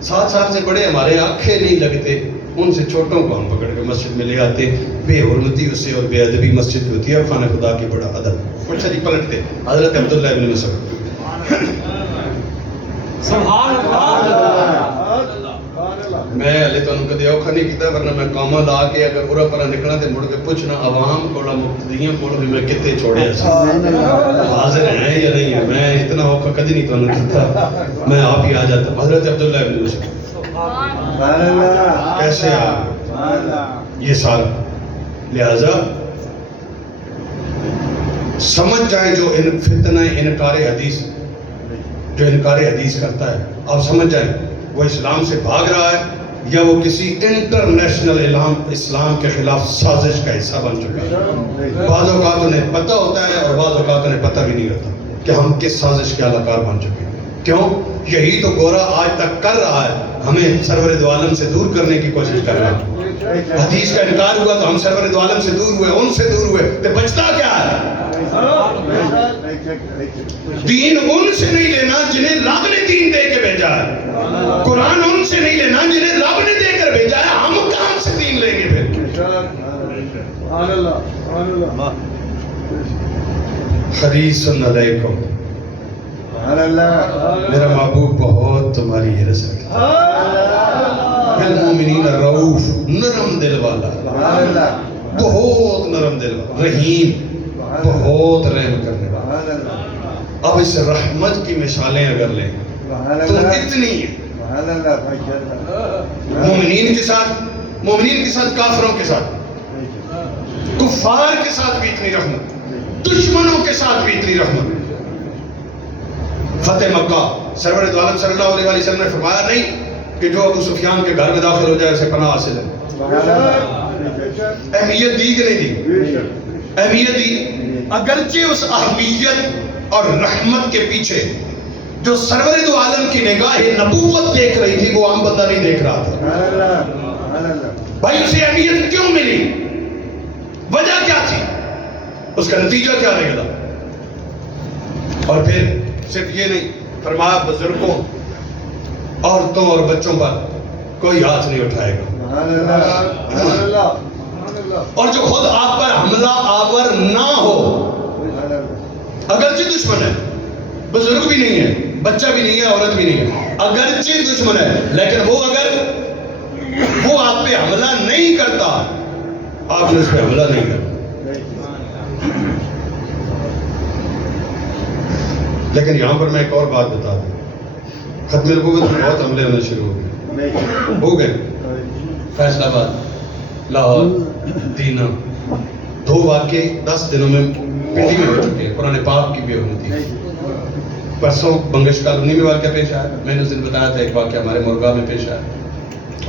7 سال سے بڑے ہمارے آنکھیں نہیں لگتے، ان سے چھوٹوں کو ہم پکڑ کے مسجد میں لے آتے. بے حرمتی اس سے اور بے ادبی مسجد ہوتی ہے. خانہ خدا کی بڑا ادب. اچھا جی پلٹتے حضرت عبداللہ ابن مسعود. سبحان اللہ. میں ہلے تانوں کدی اوکھا نہیں کیتا، ورنہ میں کاما لا کے اگر پورا پرا نکلنا تے مڑ کے پوچھنا عوام کولا مقتدیاں کول بھی میں کتے چھوڑیا سی، حاضر ہیں یا نہیں ہے. میں اتنا اوکھا کدی نہیں تانوں کیتا، میں آپ ہی آ جاتا. حضرت عبداللہ ابن مسعود کیسے آ یہ سال. لہذا سمجھ جائیں جو فتنہ انکار حدیث، جو انکار حدیث کرتا ہے، آپ سمجھ جائیں وہ اسلام سے بھاگ رہا ہے یا وہ کسی انٹرنیشنل اسلام کے خلاف سازش کا حصہ بن چکا ہے. بعض اوقات انہیں پتہ ہوتا ہے اور بعض اوقات انہیں پتہ بھی نہیں ہوتا کہ ہم کس سازش کے اہلکار بن چکے ہیں. کیوں؟ یہی تو گورا آج تک کر رہا ہے، ہمیں سرور دو عالم سے دور کرنے کی کوشش کر رہا ہے. حدیث کا انکار ہوا تو ہم سرور دو عالم سے دور ہوئے، ان سے دور ہوئے، تو بچتا کیا ہے؟ دین ان سے نہیں لینا جنہیں رب نے دین دے کے بھیجا ہے. قرآن ان سے نہیں لینا جنہیں رب نے دے کر بھیجا ہے. ہم کہاں سے دین لیں گے پھر؟ حریص علیکم، میرا محبوب بہت تمہاری حرص رکھتا ہے. بالمؤمنین رؤوف، نرم دل والا، بہت نرم دل والا، رحیم، بہت رحم کرنے والا. اب اس رحمت کی مثالیں اگر لیں تو اتنی ہیں. مومنین کے ساتھ کافروں کے ساتھ، کفار کے ساتھ بھی اتنی رحمت، دشمنوں کے ساتھ بھی اتنی رحمت. فتح مکہ سرور دو عالم صلی اللہ علیہ وسلم نے فرمایا نہیں کہ جو ابو سفیان کے گھر میں داخل ہو جائے اسے پناہ حاصل ہے. اہمیت دی کہ نہیں دی؟ اہمیت دی. اگرچہ اس اہمیت اور رحمت کے پیچھے جو سرور دو عالم کی نگاہ نبوت دیکھ رہی تھی وہ عام بندہ نہیں دیکھ رہا تھا. بھائی اسے اہمیت کیوں ملی؟ وجہ کیا تھی؟ اس کا نتیجہ کیا نکلا؟ اور پھر صرف یہ نہیں فرمایا بزرگوں، عورتوں اور بچوں پر کوئی ہاتھ نہیں اٹھائے گا. اور جو خود آپ پر حملہ آور نہ ہو، اگرچہ دشمن ہے، بزرگ بھی نہیں ہے، بچہ بھی نہیں ہے، عورت بھی نہیں ہے، اگرچہ دشمن ہے، لیکن وہ اگر وہ آپ پہ حملہ نہیں کرتا، آپ نے اس پہ حملہ نہیں کرتا. لیکن یہاں پر میں ایک اور بات بتا دوں. ختم نبوت میں بہت حملے ہونے شروع ہو گئے. فیصل آباد، لاہور، دینا، 2 واقعے 10 دنوں میں پنڈی میں ہو چکے ہیں. قرآن پاک کی بے حرمتی. پرسوں بنگش کالونی میں واقعہ پیش آیا، میں نے اس دن بتایا تھا ایک واقعہ ہمارے مرغا میں پیش آیا.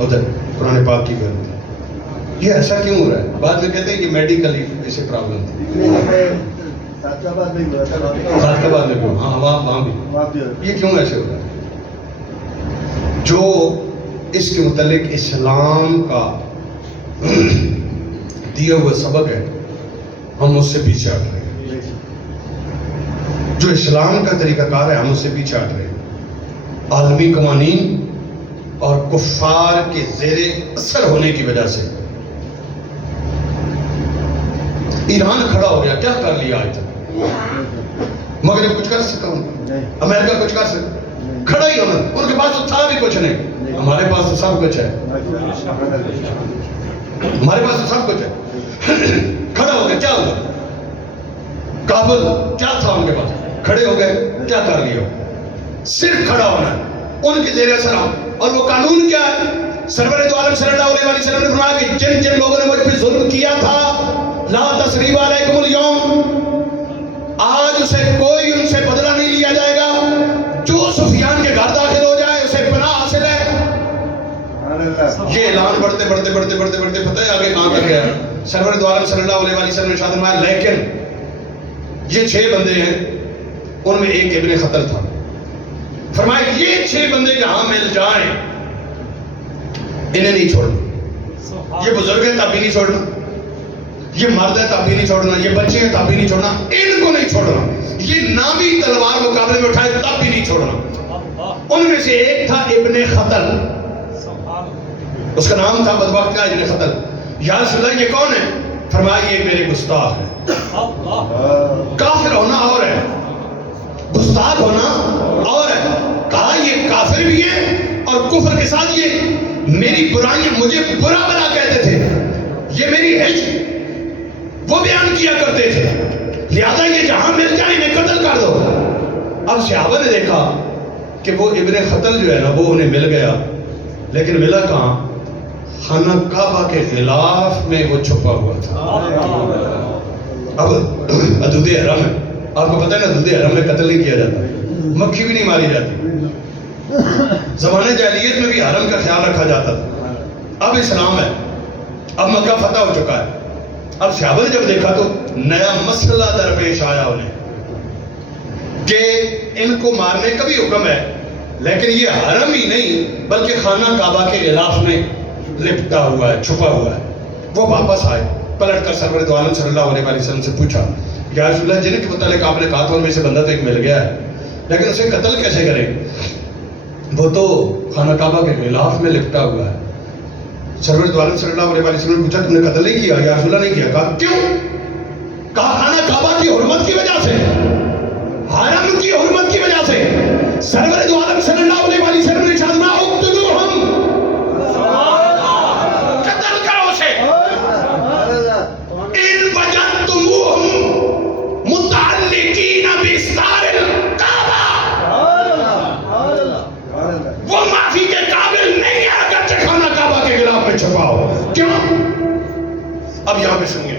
ادھر قرآن پاک کی بے حرمتی. یہ ایسا کیوں ہو رہا ہے؟ بعد میں کہتے ہیں کہ میڈیکلی اسے پرابلم تھی. صادقآباد میں کیوں؟ ہاں وہاں بھی. یہ کیوں ایسے ہو رہا ہے؟ جو اس کے متعلق اسلام کا دیا ہوا سبق ہے ہم اس سے پیچھے ہٹ رہے ہیں. جو اسلام کا طریقہ کار ہے ہم اس سے پیچھے ہٹ رہے ہیں. عالمی قوانین اور کفار کے زیر اثر ہونے کی وجہ سے ایران کھڑا ہو گیا. کیا کر لیا آج تک؟ مغرب کچھ کر سکتا ہوں، امریکہ کچھ کر سکتا، کھڑا ہی ہونا. ان کے پاس تو تھا بھی کچھ نہیں، ہمارے پاس تو سب کچھ ہے. ہمارے پاس تو سب کچھ ہے. کھڑا ہو گیا. کیا ہوا؟ کابل کیا تھا ان کے پاس؟ کھڑے ہو گئے. کیا کر لیا؟ صرف کھڑا ہونا ہے، ان کے زیر اثر. اور وہ قانون کیا ہے؟ سرور دو عالم صلی اللہ علیہ وسلم نے فرمایا کہ جن جن لوگوں نے مجھ پہ ظلم کیا تھا، لا تثریب علیکم اليوم، آج اسے کوئی ان سے بدلہ نہیں لیا جائے گا. جو سفیان کے گھر داخل ہو جائے اسے پناہ حاصل ہے. یہ اعلان بڑھتے بڑھتے بڑھتے بڑھتے بڑھتے پتہ ہے آگے کہاں تک گیا؟ سرور دو عالم صلی اللہ علیہ وسلم نے ارشاد فرمایا لیکن یہ 6 بندے ہیں، ان میں ایک ابن خطل تھا. فرمایا یہ 6 بندے جہاں مل جائیں انہیں نہیں چھوڑنا. یہ بزرگ ہے تب بھی نہیں چھوڑنا. یہ مرد ہے تب بھی نہیں چھوڑنا، یہ بچے ہیں تب بھی نہیں چھوڑنا، ان کو نہیں چھوڑنا، یہ نامی تلوار مقابلے میں اٹھائے تب بھی نہیں چھوڑنا۔ ان میں سے ایک تھا ابن خطل، اس کا نام تھا بدبخت کا ابن خطل۔ یا رسول اللہ یہ کون ہے؟ فرمایا یہ میرے گستاخ ہے۔ کافر ہونا اور ہے، گستاخ ہونا اور ہے۔ کہا یہ کافر بھی ہے اور کفر کے ساتھ یہ میری برائیاں، مجھے برا بلا کہتے تھے، یہ میری ہج وہ بیان کیا کرتے تھے، لہذا یہ جہاں مل جائے انہیں قتل کر دو۔ اب صحابہ نے دیکھا کہ وہ ابن خطل جو ہے نا وہ انہیں مل گیا، لیکن ملا کہاں؟ خانہ کعبہ کے غلاف میں وہ چھپا ہوا تھا۔ اب حدود حرم ہے، آپ کو پتہ ہے نا حدود حرم میں قتل نہیں کیا جاتا، مکھی بھی نہیں ماری جاتی۔ زمانے جاہلیت میں بھی حرم کا خیال رکھا جاتا تھا۔ اب اسلام ہے، اب مکہ فتح ہو چکا ہے۔ اب صحابہ نے جب دیکھا تو نیا مسئلہ درپیش آیا انہیں کہ ان کو مارنے کا بھی حکم ہے، لیکن یہ حرم ہی نہیں بلکہ خانہ کعبہ کے غلاف میں لپٹا ہوا ہے، چھپا ہوا ہے۔ وہ واپس آئے، پلٹ کر سرور دو عالم صلی اللہ علیہ وسلم سے پوچھا، یا رسول اللہ جن کے متعلق آپ نے کہا تھا ان میں سے بندہ تو ایک مل گیا ہے، لیکن اسے قتل کیسے کریں؟ وہ تو خانہ کعبہ کے غلاف میں لپٹا ہوا ہے۔ سرور دو عالم صلی اللہ علیہ وسلم نے پوچھا تم نے قتل نہیں کیا؟ یا رسول اللہ نہیں کیا۔ کہا کیوں؟ کہا خانہ کعبہ کی حرمت کی وجہ سے، حرم کی حرمت کی وجہ سے۔ سرور دو عالم صلی اللہ علیہ وسلم نے ارشاد فرمایا اقتلوہم، قتل کرو اسے، ان وجدتموہم متعلقین بستار الکعبہ، وہ معافی کے قابل نہیں ہے اگرچہ خانہ کعبہ کے غلاف میں چھپا ہو۔ کیوں؟ اب یہاں پہ سنیے،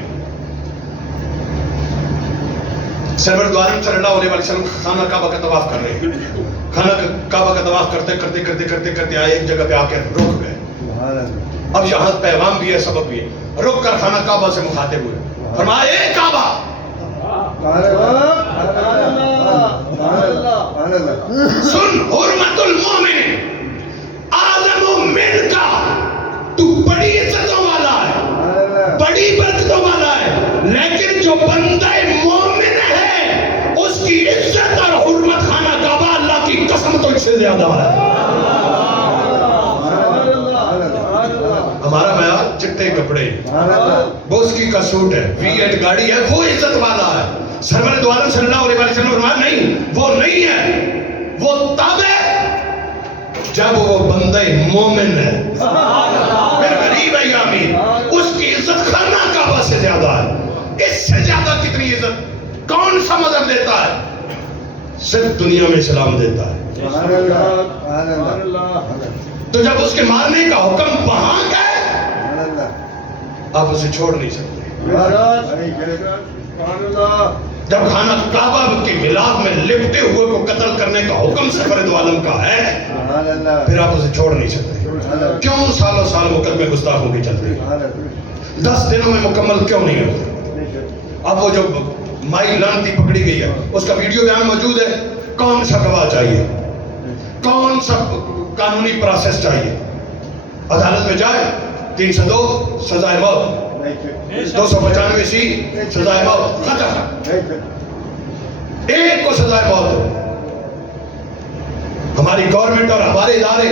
سرور دو عالم صلی اللہ علیہ وسلم خانہ کعبہ کا طواف کر رہے ہیں، خانہ کعبہ کا طواف کرتے کرتے کرتے کرتے کرتے آئے ایک جگہ پہ آ کے رک گئے۔ اب یہاں پیغام بھی ہے، سبق بھی ہے۔ رک کر خانہ کعبہ سے مخاطب ہوئے، فرمایا اے کعبہ، سن، حرمت المومن اعظم من کا، تو بڑی عزتوں والا ہے، بڑی برکتوں والا ہے، لیکن جو بندہ مومن ہے اس کی عزت اور حرمت خانہ کعبہ اللہ کی قسم تو اس سے زیادہ ہے۔ ہمارا معیار چٹے کپڑے، بوس کی کا سوٹ ہے، V8 گاڑی ہے، وہ عزت والا ہے۔ سرور دو عالم صلی اللہ علیہ وسلم نے فرمایا نہیں، وہ نہیں ہے، وہ تب ہے جب وہ بندہ مومن ہے، پھر غریب ہے یا امیر، اس کی عزت خانہ کعبہ سے زیادہ ہے۔ اس سے زیادہ کتنی عزت کون سا مذہب دیتا ہے؟ صرف دنیا میں اسلام دیتا ہے۔ تو جب اس کے مارنے کا حکم وہاں گئے آپ اسے چھوڑ نہیں سکتے۔ جب خانہ کعبہ کے غلاف میں لپٹے ہوئے کو قتل کرنے کا حکم سرور دو عالم کا ہے، پھر آپ اسے چھوڑ نہیں سکتے۔ کیوں سالوں سال مقدمے گستاخوں کے چلتے ہیں؟ 10 دنوں میں مکمل کیوں نہیں ہوتے؟ اب وہ جو مائی لانتی پکڑی گئی ہے اس کا ویڈیو بیان موجود ہے۔ کون سا گواہ چاہیے؟ کون سا قانونی پروسیس چاہیے؟ عدالت میں جائے، 302 سزائے موت، 295 سزائے موت، ختم، ایک کو سزائے موت ہو۔ ہماری گورنمنٹ اور ہمارے ادارے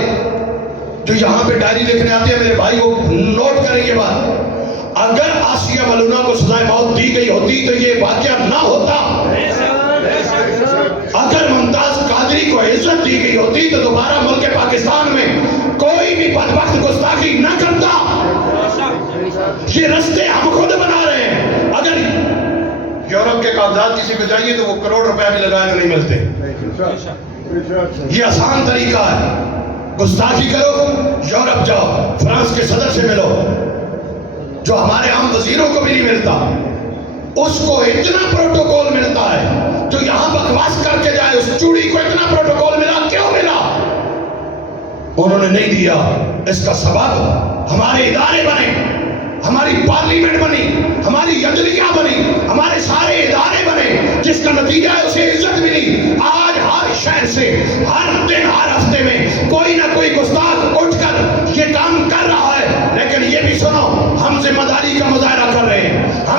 جو یہاں پہ ڈائری لکھنے آتے ہیں، میرے بھائی وہ نوٹ کریں یہ بات، اگر آسیہ ملونہ کو سزائے موت دی گئی ہوتی تو یہ واقعہ نہ ہوتا۔ اگر ممتاز قادری کو عزت دی گئی ہوتی تو دوبارہ ملک پاکستان میں کوئی بھی بدبخت گستاخی نہ کرتا۔ یہ رستے ہم خود بنا رہے ہیں۔ اگر یورپ کے کاغذات کسی کو چاہیے تو وہ کروڑ روپے بھی لگائے تو نہیں ملتے۔ یہ آسان طریقہ ہے، گستاخی کرو، یورپ جاؤ، فرانس کے صدر سے ملو، جو ہمارے عام وزیروں کو بھی نہیں ملتا، اس کو اتنا پروٹوکول ملتا ہے، جو یہاں بکواس کر کے جائے اس چوڑی کو اتنا پروٹوکول ملا، کیوں ملا؟ انہوں نے نہیں دیا۔ اس کا سبب ہمارے ادارے بنے، ہماری پارلیمنٹ بنی، ہماری عدلیہ بنی، ہمارے سارے ادارے بنے، جس کا نتیجہ ہے اسے عزت ملی۔ آج ہر شہر سے ہر دن ہر ہفتے میں کوئی نہ کوئی گستاخ اٹھ کر یہ کام کر رہا ہے، لیکن یہ بھی سنو، ہم ذمہ داری کا مظاہرہ کر رہے ہیں، ہم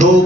2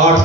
8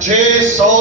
600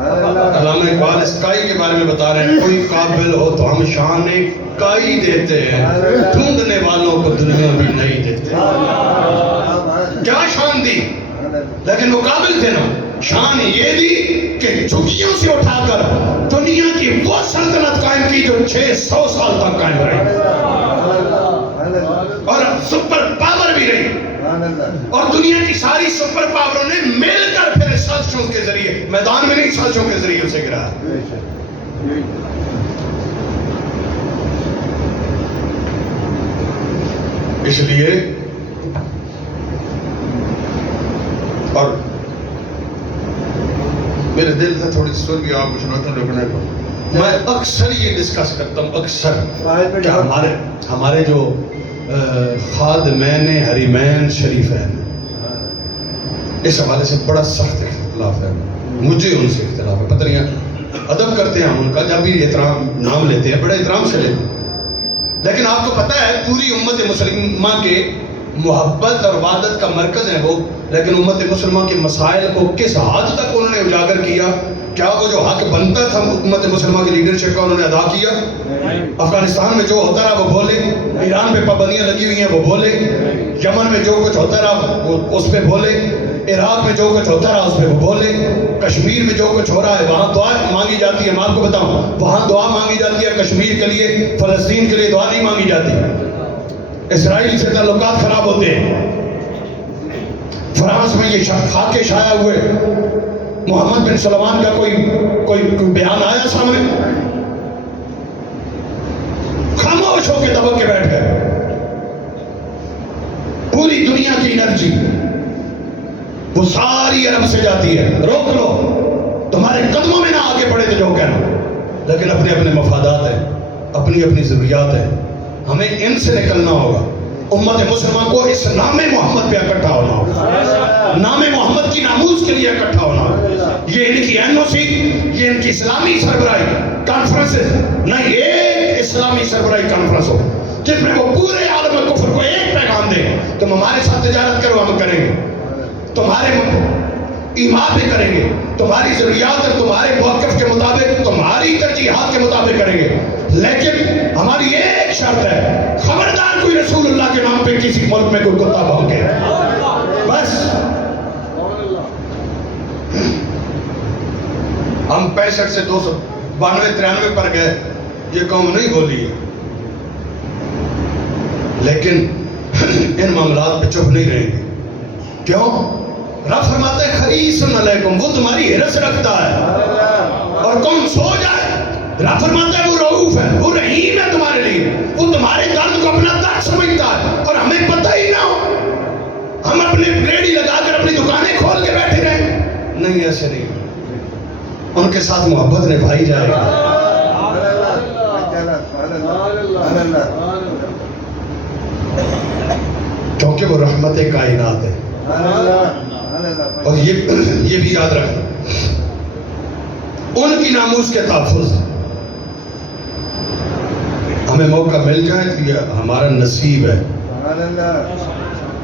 علامہ اقبال اسکائی کے بارے میں بتا رہے ہیں، کوئی قابل ہو تو ہم شان کائی دیتے ہیں، ڈھونڈنے والوں کو دنیا بھی نہیں دیتے۔ کیا شان دی؟ لیکن وہ قابل تھے نا۔ شان یہ دی کہ جھگیوں سے اٹھا کر دنیا کی وہ سلطنت قائم کی جو 600 سال تک قائم رہی، اور سپر پاور بھی رہی، اور دنیا کی ساری سپر پاوروں نے مل کر پھر سازشوں کے ذریعے، میدان میں نہیں سازشوں کے ذریعے اسے گرایا۔ اس لیے اور میرے دل سے تھوڑی سن بھی آپ کو سناتا ہوں، رکنے کو میں اکثر یہ ڈسکس کرتا ہوں، اکثر کہ ہمارے جو خادمین حریمین شریفین، اس حوالے سے بڑا سخت اختلاف ہے، مجھے ان سے اختلاف ہے، پتہ نہیں ادب کرتے ہیں ہم ان کا، جب بھی احترام نام لیتے ہیں بڑے احترام سے لیتے ہیں، لیکن آپ کو پتہ ہے پوری امت مسلمہ کے محبت اور عبادت کا مرکز ہے وہ، لیکن امت مسلمہ کے مسائل کو کس حد تک انہوں نے اجاگر کیا؟ کیا وہ جو حق بنتا تھا امت مسلمہ کی لیڈرشپ کا انہوں نے ادا کیا؟ افغانستان میں جو ہوتا رہا وہ بولے، ایران پہ پابندیاں لگی ہوئی ہیں وہ بولے، یمن میں جو کچھ ہوتا رہا وہ اس پہ بولے، عراق میں جو کچھ ہوتا رہا اس پہ وہ بولے، کشمیر میں جو کچھ ہو رہا ہے وہاں دعا مانگی جاتی ہے، میں آپ کو بتاؤں وہاں دعا مانگی جاتی ہے، کشمیر کے لیے فلسطین کے لیے دعا نہیں مانگی جاتی، اسرائیل سے تعلقات خراب ہوتے ہیں، فرانس میں یہ خاکے شائع ہوئے، محمد بن سلمان کا کوئی بیان آیا سامنے؟ خاموش ہو کے دبک کے بیٹھ گئے۔ پوری دنیا کی انرجی وہ ساری عرب سے جاتی ہے، روک لو، تمہارے قدموں میں نہ آگے بڑھے تو جو کہنا، لیکن اپنے اپنے مفادات ہیں، اپنی اپنی ضروریات ہیں، ہمیں ان سے نکلنا ہوگا۔ امت مسلمان کو اس نام محمد پہ اکٹھا ہونا ہوگا، نام محمد کی ناموز کے لیے اکٹھا ہونا ہوگا۔ یہ ان کی NOC، یہ ان کی اسلامی سربراہی کانفرنس، نہ ایک اسلامی سربراہی کانفرنس ہو جس میں وہ پورے عالم کفر کو ایک پیغام دے، تم ہمارے ساتھ تجارت کرو، ہم کریں گے، تمہارے ایمان پہ کریں گے، تمہاری ضروریات اور تمہارے موقف کے مطابق، تمہاری ترجیحات کے مطابق کریں گے، لیکن ہماری ایک شرط ہے، خبردار کوئی رسول اللہ کے نام پہ کسی ملک میں کوئی کتا بھونکے، بس۔ ہم 65 سے 292 93 پر گئے، یہ قوم نہیں بولی ہے، لیکن ان معاملات پہ چپ نہیں رہیں گے۔ کیوں؟ رب فرماتا ہے خریص علیکم، وہ تمہاری حرس رکھتا ہے، اور کون سو جائے، رب فرماتا ہے وہ رؤوف ہے، وہ رحیم ہے تمہارے لیے، وہ تمہارے درد کو اپنا درد سمجھتا ہے، اور ہمیں پتہ ہی نہ ہو، ہم اپنے ریڑھی لگا کر اپنی دکانیں کھول کے بیٹھے رہیں، نہیں ایسے نہیں، ان کے ساتھ محبت نبھائی جائے گی۔ کیونکہ وہ رحمت کائنات ہے، اور یہ بھی یاد رکھنا، ان کی ناموز کے تحفظ ہمیں موقع مل جائے تو یہ ہمارا نصیب ہے،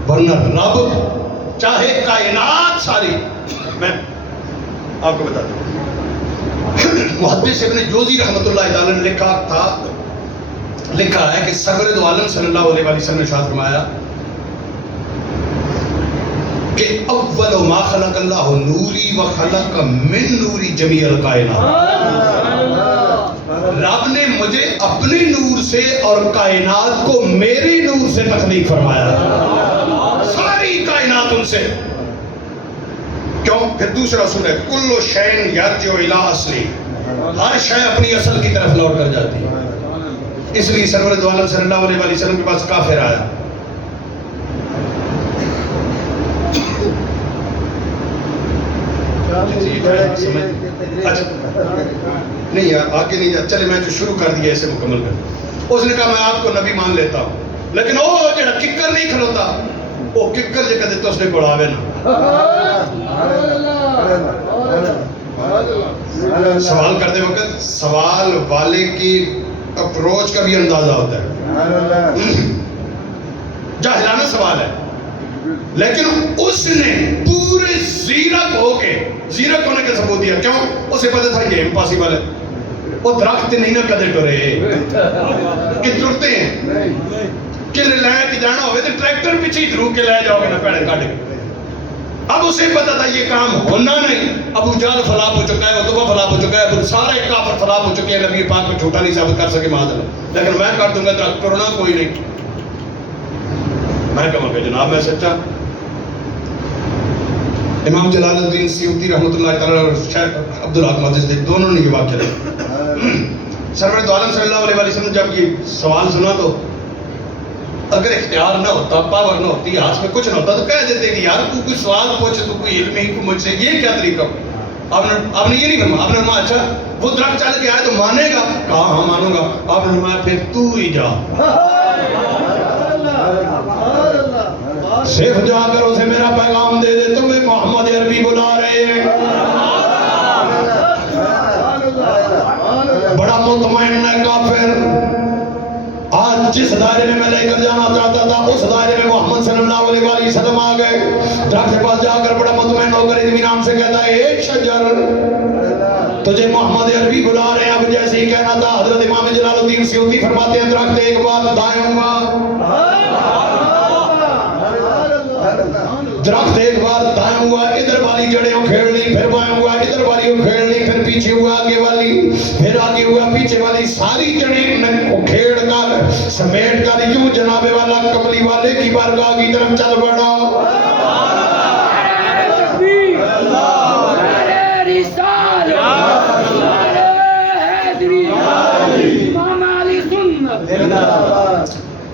ورنہ رب چاہے کائنات ساری، میں آپ کو بتا دوں محدث ابن جوزی رحمۃ اللہ تعالی نے لکھا ہے کہ سرور دو عالم صلی اللہ علیہ وسلم نے ارشاد فرمایا کہ اول ما خلق اللہ نوری و خلق من نوری جمیع الکائنات، رب نے مجھے اپنے نور سے اور کائنات کو میرے نور سے تخلیق فرمایا، ساری کائنات ان سے۔ کیوں؟ پھر دوسرا سن ہے کل شیء یرجع الی اصلی، ہر شے اپنی اصل کی طرف لوٹ کر جاتی ہے، اس لیے سرور دو عالم صلی اللہ علیہ وسلم کے پاس کافر آیا، نہیں آگے نہیں جا، چلے میں جو شروع کر دیا اسے مکمل کر۔ اس نے کہا میں آپ کو نبی مان لیتا ہوں، لیکن وہ جڑا ککر نہیں کھلوتا، وہ ککر جے کدے تو اس نے کوڑاوے نا۔ سوال کرتے وقت سوال والے کی اپروچ کا بھی اندازہ ہوتا ہے، جاہلانہ سوال ہے، لیکن اس نے پورے زیرک ہو کے، زیرک ہونے کا ثبوت دیا. کیوں؟ اسے پتہ تھا یہ امپاسبل ہے. وہ درخت نہیں نہ کدے ٹرے کہ ٹرتے ہیں کہ لے کے جانا ہوئے تو ٹریکٹر پیچھے ہی دھرو کے لے جاؤ گے نہ پیڑے کاٹ کے. اب اسے پتا تھا یہ کام ہونا نہیں. ابو جہل فلاپ ہو چکا ہے، عتبہ فلاپ ہو چکا ہے، سارے کافر فلاپ ہو چکے ہیں، نبی پاک کو جھوٹا نہیں ثابت کر سکے معاذ اللہ. لیکن میں کر دوں گا درخت توڑنا کوئی نہیں. میں کہوں گا جناب میں سچا. امام جلال الدین سیوطی رحمۃ اللہ تعالی اور شیخ عبدالحق محدث دونوں نے یہ واقعہ لکھا. سرور دو عالم صلی اللہ علیہ وسلم جب یہ سوال سنا تو اگر اختیار نہ ہوتا، پاور نہ ہوتی، ہاتھ میں کچھ نہ ہوتا تو کہہ دیتے کہ یار تو کوئی سوال پوچھے، تو کوئی علم ہی کو مجھ سے، یہ کیا طریقہ. آپ نے یہ نہیں فرمایا. آپ نے فرمایا اچھا وہ درخت چل کے آئے تو مانے گا؟ کہا ہاں مانوں گا. آپ نے فرمایا پھر تو ہی جا، صرف جا کر اسے میرا پیغام دے دے تمہیں محمد عربی بلا رہے ہیں. بڑا مطمئن ہے کافر. آج جس دائرے میں لے کر جانا چاہتا تھا اس دائرے میں محمد صلی اللہ علیہ وآلہ وسلم آ گئے. درخت کے پاس جا کر بڑا مطمئن ہو کر اطمینان سے کہتا ہے اے شجر تجھے محمد عربی بلا رہے ہیں. اب جیسے ہی کہنا تھا حضرت امام جلال الدین سیوطی فرماتے ہیں درخت ایک بار دائیں ہوا، درخت ایک بار دائیں ہوا، ادھر والی جڑیں اکھیڑ لی، پھر بائیں ہوا، ادھر والی اکھیڑ لی، پھر پیچھے ہوا آگے والی، پھر آگے ہوا پیچھے والی، ساری جڑیں اکھیڑ کر سمیٹ کر یوں جناب والا کملی والے کی بارگاہ کی طرف چل پڑا.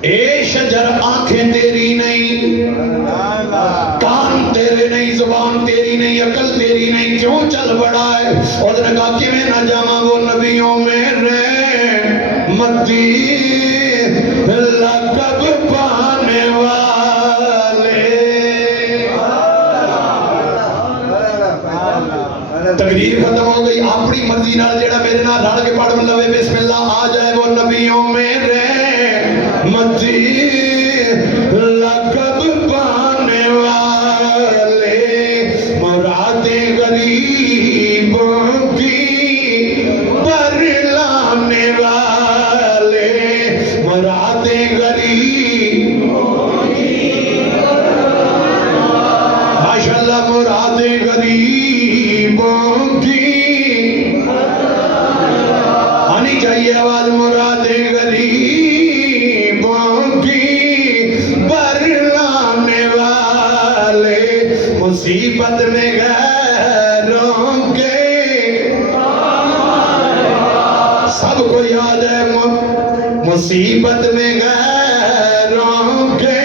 اے شجر آنکھیں تیری نہیں، کان تیرے نہیں، زبان تیری نہیں، عقل تیری نہیں، کیوں چل بڑا ہے؟ اور نے کہا کہ میں نہ جاما وہ نبیوں میں رحمتی لقب پانے والے. تقریر ختم ہو گئی. اپنی مرضی نال جیڑا میرے نال رل کے پڑھ لوے بسم اللہ آ جائے وہ نبیوں میں رحمتی لقب پانے والے، مرادیں غریبوں کی پر لانے والے، مرادیں غریبوں کی ماشاءاللہ مرادیں غریبوں کی آنی چاہیے آواز. مرادیں غریبوں کی پر لانے والے، مصیبت میں غیروں کے سب کو یاد ہے، مصیبت میں غیروں کے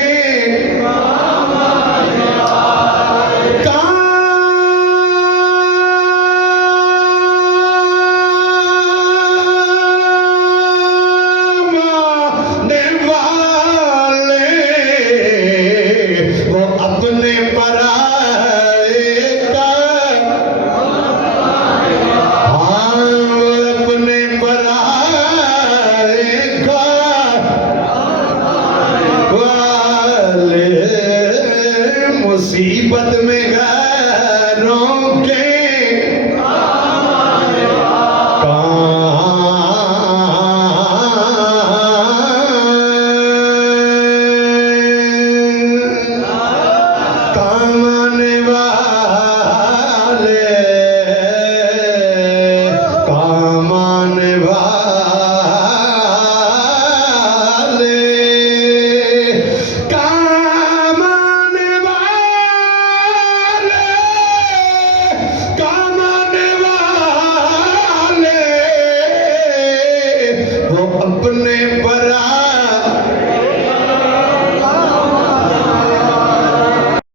مصیبت میں غیروں کے کام آنے والے، کام آنے والے، کام آنے والے، کام آنے والے، وہ اپنے